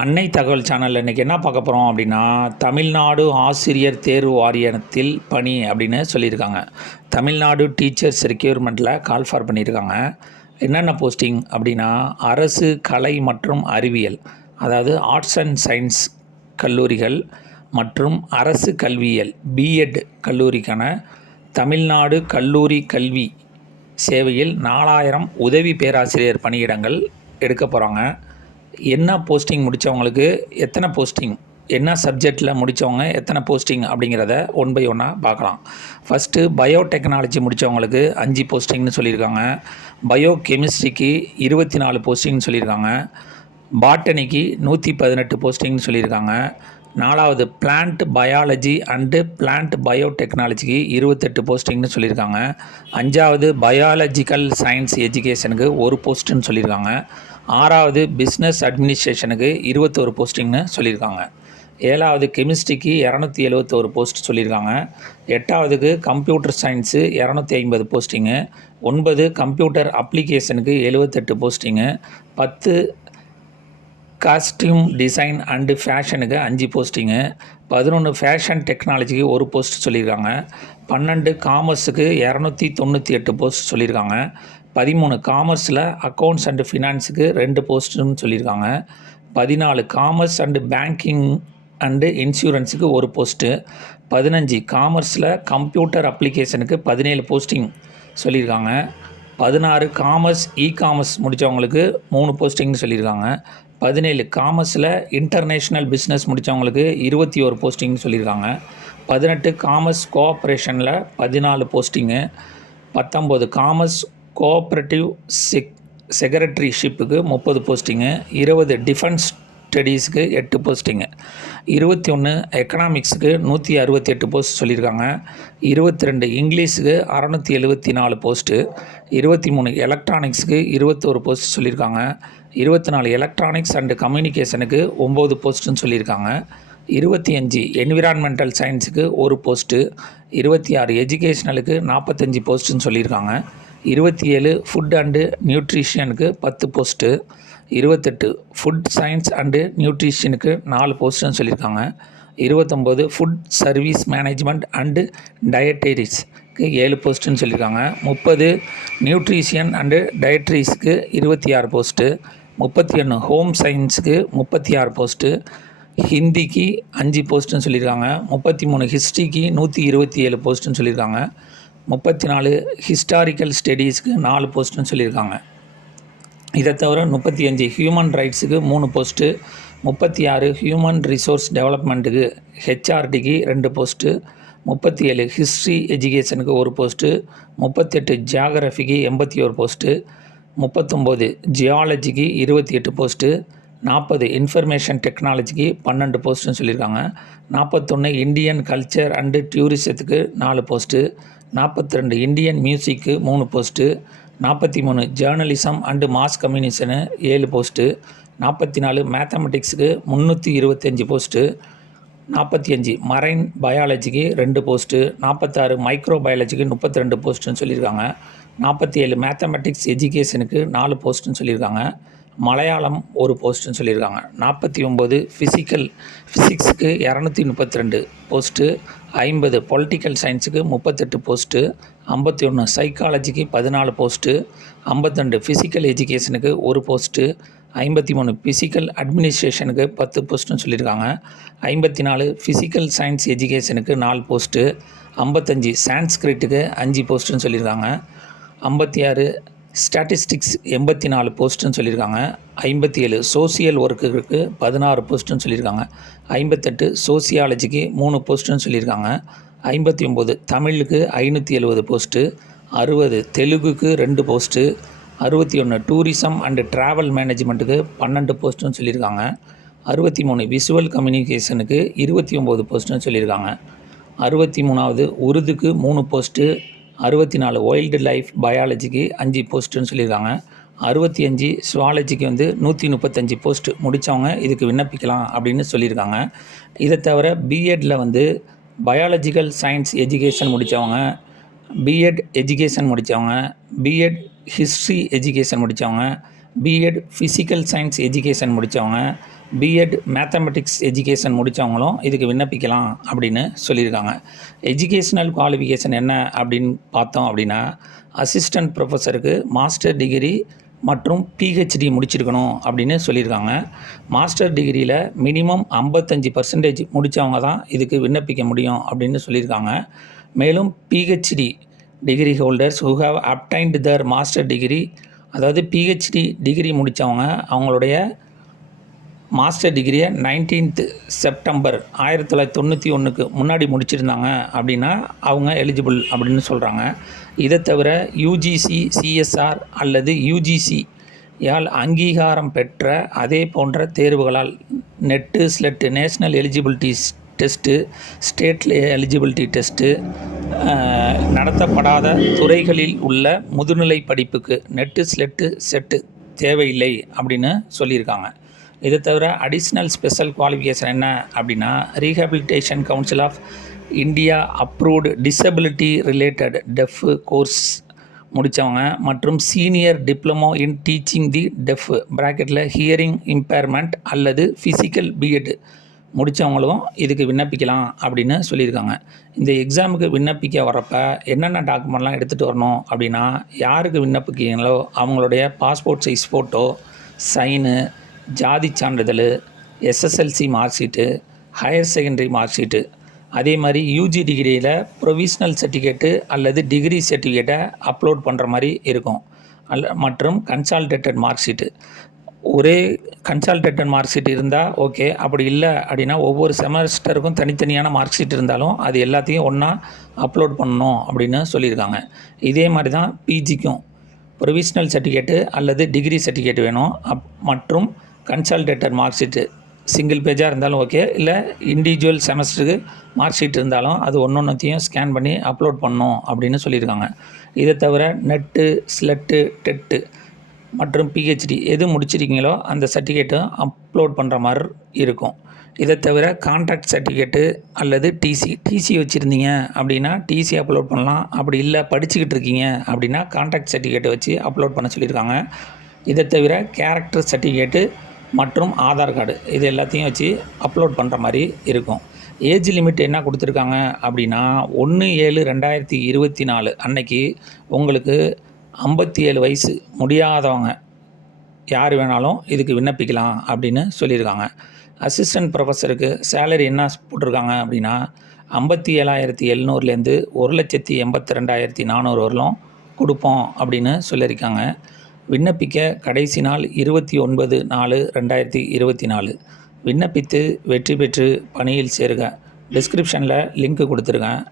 அன்னை தகவல் சேனலில் இன்றைக்கி என்ன பார்க்க போகிறோம் அப்படின்னா, தமிழ்நாடு ஆசிரியர் தேர்வு வாரியத்தில் பணி அப்படின்னு சொல்லியிருக்காங்க. தமிழ்நாடு டீச்சர்ஸ் ரெக்யூர்மெண்ட்டில் கால் ஃபார் பண்ணியிருக்காங்க. என்னென்ன போஸ்டிங் அப்படின்னா, அரசு கலை மற்றும் அறிவியல், அதாவது ஆர்ட்ஸ் அண்ட் சயின்ஸ் கல்லூரிகள் மற்றும் அரசு கல்வியியல் பிஎட் கல்லூரிக்கான தமிழ்நாடு கல்லூரி கல்வி சேவையில் 4000 உதவி பேராசிரியர் பணியிடங்கள் எடுக்க போகிறாங்க. என்ன போஸ்டிங் முடித்தவங்களுக்கு எத்தனை போஸ்டிங், என்ன சப்ஜெக்டில் முடித்தவங்க எத்தனை போஸ்டிங் அப்படிங்கிறத ஒன் பை ஒன்னாக பார்க்கலாம். ஃபஸ்ட்டு பயோடெக்னாலஜி முடித்தவங்களுக்கு 5 போஸ்டிங்னு சொல்லியிருக்காங்க. பயோ கெமிஸ்ட்ரிக்கு 24 போஸ்டிங்னு சொல்லியிருக்காங்க. பாட்டனிக்கு 118 போஸ்டிங்னு சொல்லியிருக்காங்க. 4வது பிளான்ட் பயாலஜி அண்டு பிளான்ட் பயோடெக்னாலஜிக்கு 28 போஸ்டிங்னு சொல்லியிருக்காங்க. 5வது பயாலஜிக்கல் சயின்ஸ் எஜுகேஷனுக்கு 1 போஸ்ட்டுன்னு சொல்லியிருக்காங்க. 6வது பிஸ்னஸ் அட்மினிஸ்ட்ரேஷனுக்கு 21 போஸ்டிங்னு சொல்லியிருக்காங்க. 7வது கெமிஸ்ட்ரிக்கு 271 போஸ்ட் சொல்லியிருக்காங்க. 8வதுக்கு கம்ப்யூட்டர் சயின்ஸு 250 போஸ்டிங்கு. 9 கம்ப்யூட்டர் அப்ளிகேஷனுக்கு 78 போஸ்டிங்கு. 10 காஸ்டியூம் டிசைன் அண்டு ஃபேஷனுக்கு 5 போஸ்டிங்கு. 11 ஃபேஷன் டெக்னாலஜிக்கு 1 போஸ்ட் சொல்லியிருக்காங்க. 12 காமர்ஸுக்கு 298 போஸ்ட் சொல்லியிருக்காங்க. 13 காமர்ஸில் அக்கௌண்ட்ஸ் அண்டு ஃபினான்ஸுக்கு 2 போஸ்ட்டுன்னு சொல்லியிருக்காங்க. 14 காமர்ஸ் அண்டு பேங்கிங் அண்டு இன்சூரன்ஸுக்கு 1 போஸ்ட்டு. 15 காமர்ஸில் கம்ப்யூட்டர் அப்ளிகேஷனுக்கு 17 போஸ்டிங் சொல்லியிருக்காங்க. 16 காமர்ஸ் காமர்ஸ் முடித்தவங்களுக்கு 3 போஸ்டிங்னு சொல்லியிருக்காங்க. 17 காமர்ஸில் இன்டர்நேஷ்னல் பிஸ்னஸ் முடித்தவங்களுக்கு 21 போஸ்டிங்னு சொல்லியிருக்காங்க. 18 காமர்ஸ் கோஆப்ரேஷனில் 14 போஸ்டிங்கு. 19 காமர்ஸ் கோஆப்ரேட்டிவ் செக்ரட்டரிஷிப்புக்கு 30 போஸ்டிங்கு. 20 டிஃபென்ஸ் ஸ்டடீஸுக்கு 8 போஸ்டிங்கு. 21 எக்கனாமிக்ஸுக்கு 168 போஸ்ட் சொல்லியிருக்காங்க. 22 இங்கிலீஷுக்கு 674 போஸ்ட்டு. 23 எலக்ட்ரானிக்ஸுக்கு 21 போஸ்ட் சொல்லியிருக்காங்க. 24 எலக்ட்ரானிக்ஸ் அண்டு கம்யூனிகேஷனுக்கு 9 போஸ்ட்டுன்னு சொல்லியிருக்காங்க. 25 என்விரான்மெண்டல் சயின்ஸுக்கு 1 போஸ்ட்டு. 26 எஜுகேஷ்னலுக்கு 45 போஸ்ட்டுன்னு சொல்லியிருக்காங்க. 27 ஃபுட் அண்டு நியூட்ரிஷனுக்கு 10 போஸ்ட்டு. 28 ஃபுட் சயின்ஸ் அண்டு நியூட்ரிஷனுக்கு 4 போஸ்ட்டுன்னு சொல்லியிருக்காங்க. 29 ஃபுட் சர்வீஸ் மேனேஜ்மெண்ட் அண்டு டயட்டரிஸ்க்கு 7 போஸ்ட்டுன்னு சொல்லியிருக்காங்க. 30 நியூட்ரிஷியன் அண்டு டயட்ரிஸ்க்கு 26 போஸ்ட்டு. 31 ஹோம் சயின்ஸுக்கு 36 போஸ்ட்டு. ஹிந்திக்கு 5 போஸ்ட்டுன்னு சொல்லியிருக்காங்க. 33 ஹிஸ்ட்ரிக்கு 127 போஸ்ட்டுன்னு சொல்லியிருக்காங்க. 34 ஹிஸ்டாரிக்கல் ஸ்டடீஸ்க்கு 4 போஸ்ட்டுன்னு சொல்லியிருக்காங்க. இதை தவிர 35 ஹியூமன் ரைட்ஸுக்கு 3 போஸ்ட்டு. 36 ஹியூமன் ரிசோர்ஸ் டெவலப்மெண்ட்டுக்கு ஹெச்ஆர்டிக்கு 2 போஸ்ட்டு. 37 ஹிஸ்ட்ரி எஜுகேஷனுக்கு 1 போஸ்ட்டு. 38 ஜியாகிரஃபிக்கு 81 போஸ்ட்டு. 39 ஜியாலஜிக்கு 28 போஸ்ட்டு. 40 இன்ஃபர்மேஷன் டெக்னாலஜிக்கு 12 போஸ்ட்டுன்னு சொல்லியிருக்காங்க. 41 இந்தியன் கல்ச்சர் அண்டு டூரிசத்துக்கு 4 போஸ்ட்டு. 42 இந்தியன் மியூசிக்கு 3 post. 43 journalism and mass communication 7 post. 44 மேத்தமெட்டிக்ஸுக்கு 325 போஸ்ட்டு. 45 மரைன் பயாலஜிக்கு 2 போஸ்ட்டு. 46 மைக்ரோ பயாலஜிக்கு 32 போஸ்ட்டுன்னு சொல்லியிருக்காங்க. 47 மேத்தமெட்டிக்ஸ் எஜுகேஷனுக்கு 4 போஸ்ட்டுன்னு சொல்லியிருக்காங்க. மலையாளம் 1 போஸ்ட்டுன்னு சொல்லியிருக்காங்க. 49 ஃபிசிக்ஸுக்கு 232 போஸ்ட்டு. 50 பொலிட்டிக்கல் சயின்ஸுக்கு 38 போஸ்ட்டு. 51 சைக்காலஜிக்கு 14 போஸ்ட்டு. 52 ஃபிசிக்கல் எஜுகேஷனுக்கு 1 போஸ்ட்டு. 53 ஃபிசிக்கல் அட்மினிஸ்ட்ரேஷனுக்கு 10 போஸ்ட்டுன்னு சொல்லியிருக்காங்க. 54 ஃபிசிக்கல் சயின்ஸ் எஜுகேஷனுக்கு 4 போஸ்ட்டு. 55 சான்ஸ்கிரிட்டுக்கு 5 போஸ்ட்டுன்னு சொல்லியிருக்காங்க. 56 ஸ்டாட்டிஸ்டிக்ஸ் 84 போஸ்ட்டுன்னு சொல்லியிருக்காங்க. 57 சோசியல் ஒர்க்குக்கு 16 போஸ்ட்டுன்னு சொல்லியிருக்காங்க. 58 சோசியாலஜிக்கு 3 போஸ்ட்டுன்னு சொல்லியிருக்காங்க. 59 தமிழுக்கு 570 போஸ்ட்டு. 60 தெலுங்குக்கு 2 போஸ்ட்டு. 61 டூரிசம் அண்டு ட்ராவல் மேனேஜ்மெண்ட்டுக்கு 12 போஸ்ட்டுன்னு சொல்லியிருக்காங்க. 63 விஷுவல் கம்யூனிகேஷனுக்கு 29 போஸ்ட்டுன்னு சொல்லியிருக்காங்க. 63வது உருதுக்கு 3 போஸ்ட்டு. 64 வைல்டு லைஃப் பயாலஜிக்கு 5 போஸ்ட்டுன்னு சொல்லியிருக்காங்க. 65 சுவாலஜிக்கு 135 போஸ்ட் முடித்தவங்க இதுக்கு விண்ணப்பிக்கலாம் அப்படின்னு சொல்லியிருக்காங்க. இதை தவிர பிஎட்டில் பயாலஜிக்கல் சயின்ஸ் எஜுகேஷன் முடித்தவங்க, பிஎட் எஜுகேஷன் முடித்தவங்க, பிஎட் ஹிஸ்ட்ரி எஜுகேஷன் முடித்தவங்க, பிஎட் ஃபிசிக்கல் சயின்ஸ் எஜுகேஷன் முடித்தவங்க, பிஎட் மேத்தமெட்டிக்ஸ் எஜுகேஷன் முடித்தவங்களும் இதுக்கு விண்ணப்பிக்கலாம் அப்படின்னு சொல்லியிருக்காங்க. எஜுகேஷ்னல் குவாலிஃபிகேஷன் என்ன அப்படின்னு பார்த்தோம் அப்படின்னா, அசிஸ்டன்ட் ப்ரொஃபஸருக்கு மாஸ்டர் டிகிரி மற்றும் பிஹெச்டி முடிச்சிருக்கணும் அப்படின்னு சொல்லியிருக்காங்க. மாஸ்டர் டிகிரியில் மினிமம் 55% முடித்தவங்க தான் இதுக்கு விண்ணப்பிக்க முடியும் அப்படின்னு சொல்லியிருக்காங்க. மேலும் PhD degree holders who have obtained their master degree, அதாவது பிஹெச்டி டிகிரி முடித்தவங்க அவங்களுடைய மாஸ்டர் டிகிரியை 19th செப்டம்பர் 1991க்கு முன்னாடி முடிச்சிருந்தாங்க அப்படின்னா அவங்க எலிஜிபிள் அப்படின்னு சொல்கிறாங்க. இதை தவிர யூஜிசி, சிஎஸ்ஆர் அல்லது யூஜிசி யால் அங்கீகாரம் பெற்ற அதே போன்ற தேர்வுகளால் NET, SLET, national eligibility test, state eligibility test நடத்தப்படாத துறைகளில் உள்ள முதுநிலை படிப்புக்கு நெட்டு, ஸ்லெட்டு, செட்டு தேவையில்லை அப்படின்னு சொல்லியிருக்காங்க. இதை தவிர அடிஷ்னல் ஸ்பெஷல் குவாலிஃபிகேஷன் என்ன அப்படின்னா, rehabilitation council of India approved disability related deaf course முடித்தவங்க மற்றும் senior diploma in teaching the deaf ப்ராக்கெட்டில் ஹியரிங் இம்பேர்மெண்ட் அல்லது ஃபிசிக்கல் பிஎட் முடித்தவங்களும் இதுக்கு விண்ணப்பிக்கலாம் அப்படின்னு சொல்லியிருக்காங்க. இந்த எக்ஸாமுக்கு விண்ணப்பிக்க வரப்போ என்னென்ன டாக்குமெண்ட்லாம் எடுத்துகிட்டு வரணும் அப்படின்னா, யாருக்கு விண்ணப்பிக்கிறீங்களோ அவங்களுடைய பாஸ்போர்ட் சைஸ் ஃபோட்டோ, சைனு, ஜாதி சான்றிதழ், SSLC mark sheet, higher secondary mark sheet, அதே மாதிரி யூஜி டிகிரியில் ப்ரொவிஷ்னல் சர்டிஃபிகேட்டு அல்லது டிகிரி சர்டிஃபிகேட்டை அப்லோட் பண்ணுற மாதிரி இருக்கும். மற்றும் கன்சால்டேட்டட் மார்க் ஷீட்டு, ஒரே கன்சால்டேட்டட் மார்க் ஷீட் இருந்தால் ஓகே, அப்படி இல்லை அப்படின்னா ஒவ்வொரு செமஸ்டருக்கும் தனித்தனியான மார்க் ஷீட் இருந்தாலும் அது எல்லாத்தையும் ஒன்றா அப்லோட் பண்ணணும் அப்படின்னு சொல்லியிருக்காங்க. இதே மாதிரி தான் பிஜிக்கும் ப்ரொவிஷ்னல் சர்டிஃபிகேட்டு அல்லது டிகிரி சர்டிஃபிகேட் வேணும். மற்றும் கன்சால்டேட்டட் மார்க் ஷீட்டு சிங்கிள் பேஜாக இருந்தாலும் ஓகே, இல்லை இண்டிவிஜுவல் செமஸ்டருக்கு மார்க் ஷீட் இருந்தாலும் அது ஒன்றொன்றையும் ஸ்கேன் பண்ணி அப்லோட் பண்ணணும் அப்படின்னு சொல்லியிருக்காங்க. இதை தவிர நெட்டு, ஸ்லெட்டு, டெட்டு மற்றும் பிஹெச்டி எது முடிச்சிருக்கீங்களோ அந்த சர்டிஃபிகேட்டும் அப்லோட் பண்ணுற மாதிரி இருக்கும். இதை தவிர கான்ட்ராக்ட் சர்டிஃபிகேட்டு அல்லது டிசி வச்சுருந்தீங்க அப்படின்னா டிசி அப்லோட் பண்ணலாம். அப்படி இல்லை படிச்சுக்கிட்டு இருக்கீங்க அப்படின்னா கான்ட்ராக்ட் சர்டிஃபிகேட்டை வச்சு அப்லோட் பண்ண சொல்லியிருக்காங்க. இதை தவிர கேரக்டர் சர்டிஃபிகேட்டு மற்றும் ஆதார் கார்டு இது எல்லாத்தையும் வச்சு அப்லோட் பண்ணுற மாதிரி இருக்கும். ஏஜ் லிமிட் என்ன கொடுத்துருக்காங்க அப்படின்னா 1/7/2024 அன்னைக்கு உங்களுக்கு 57 வயசு முடியாதவங்க யார் வேணாலும் இதுக்கு விண்ணப்பிக்கலாம் அப்படின்னு சொல்லியிருக்காங்க. அசிஸ்டன்ட் ப்ரொஃபஸருக்கு சேலரி என்ன போட்டிருக்காங்க அப்படின்னா 57,700லேருந்து 1,82,400 வரலும் கொடுப்போம் அப்படின்னு சொல்லியிருக்காங்க. விண்ணப்பிக்க கடைசி நாள் 29/4/2024. விண்ணப்பித்து வெற்றி பெற்று பணியில் சேருக. டிஸ்கிரிப்ஷனில் லிங்க் கொடுத்துருக்கேன்.